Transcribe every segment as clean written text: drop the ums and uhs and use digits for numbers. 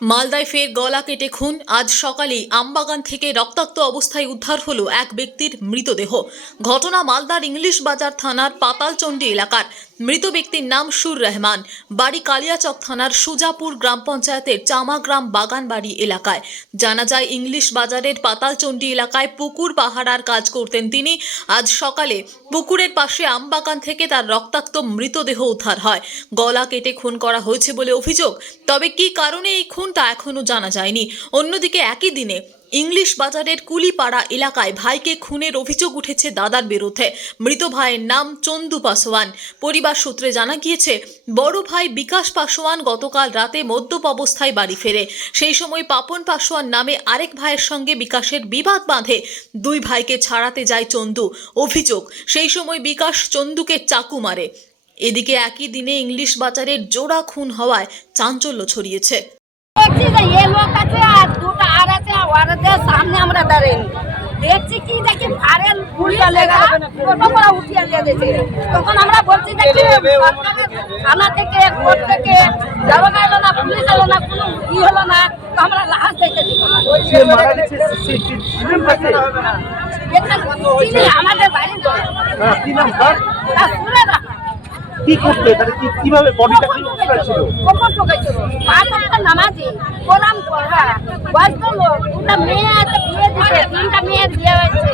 মালদায় ফের গলা কেটে খুন। আজ সকালেই আমবাগান থেকে রক্তাক্ত অবস্থায় উদ্ধার হলো এক ব্যক্তির মৃতদেহ। ঘটনা মালদার ইংলিশ বাজার থানার পাতালচন্ডী এলাকার। মৃত ব্যক্তির নাম সুর রহমান, বাড়ি কালিয়াচক থানার সুজাপুর গ্রাম পঞ্চায়েতের চামাগ্রাম বাগানবাড়ি এলাকায়। জানা যায়, ইংলিশ বাজারের পাতালচন্ডী এলাকায় পুকুর পাহারার কাজ করতেন তিনি। আজ সকালে পুকুরের পাশে আমবাগান থেকে তার রক্তাক্ত মৃতদেহ উদ্ধার হয়। গলা কেটে খুন করা হয়েছে বলে অভিযোগ, তবে কি কারণে এই খুনটা এখনো জানা যায়নি। অন্যদিকে একই দিনে ইংলিশ বাজারের কুলিপাড়া এলাকায় ভাইকে খুনের অভিযোগ উঠেছে দাদার বিরুদ্ধে। মৃত ভাইয়ের নাম চন্দু পাসওয়ান। পরিবার সূত্রে জানা গিয়েছে, বড় ভাই বিকাশ পাসওয়ান গতকাল রাতে মদ্যপ অবস্থায় বাড়ি ফেরে। সেই সময় পাপন পাসওয়ান নামে আরেক ভাইয়ের সঙ্গে বিকাশের বিবাদ বাঁধে। দুই ভাইকে ছাড়াতে যায় চন্দু। অভিযোগ, সেই সময় বিকাশ চন্দুকে চাকু মারে। এদিকে একই দিনে ইংলিশ বাজারের জোড়া খুন হওয়ায় চাঞ্চল্য ছড়িয়েছে। সামনে আমরা দাঁড়িয়ে দেখছি কি দেখি ফারেল উঠিয়ে দিয়েছে। তখন আমরা বলছি থানা থেকে কোর্ট থেকে দরগা এলো না, পুলিশ এলো না, কোনো ই হলো না। তো আমরা লাশ দেখে আমাদের বাড়ির কি করতে কিভাবে বডিটা কি ছিল? কখন ঠকাইছিল নামাজি গোলাম করবা বয়স্ক লোক, দুটা মেয়ে আছে, বিয়ে দিতে, তিনটা মেয়ের বিয়ে হয়েছে,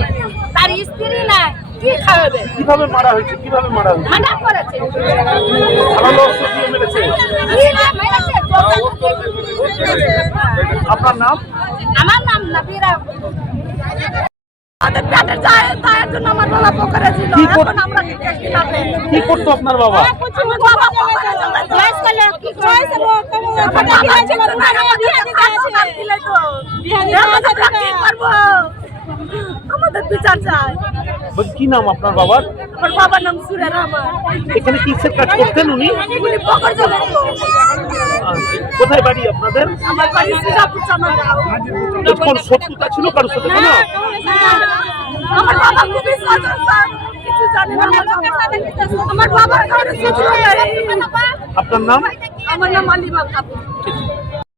তার স্ত্রী না, কি খাওয়াবে? কিভাবে মারা হয়েছে? কিভাবে মারা হয়েছে? মার্ডার করেছে। ভালো অস্ত্র মেরেছে। আপনার নাম? আমার নাম নাবিরা। আমার বাবা পোখরে ছিল। এখন আমরা কি করতো আপনার বাবা? আমাদের বিচার চাই। কি নাম আপনার বাবার? আমার বাবার নাম সুরে রহমান। এখানে কিসের কাজ করতেন উনি? পোখর জমি। কোথায় বাড়ি আপনাদের? আমার বাড়ি সুজাপুর চামাগ্রাম। কোন শত্রুতা ছিল কারোর সাথে? কোনো আমার বাবা খুবই সচেতন, কিছু জানে না। আমার বাবার কারণে শত্রু। আপনার নাম? আমার নাম আলিমা খাতুন।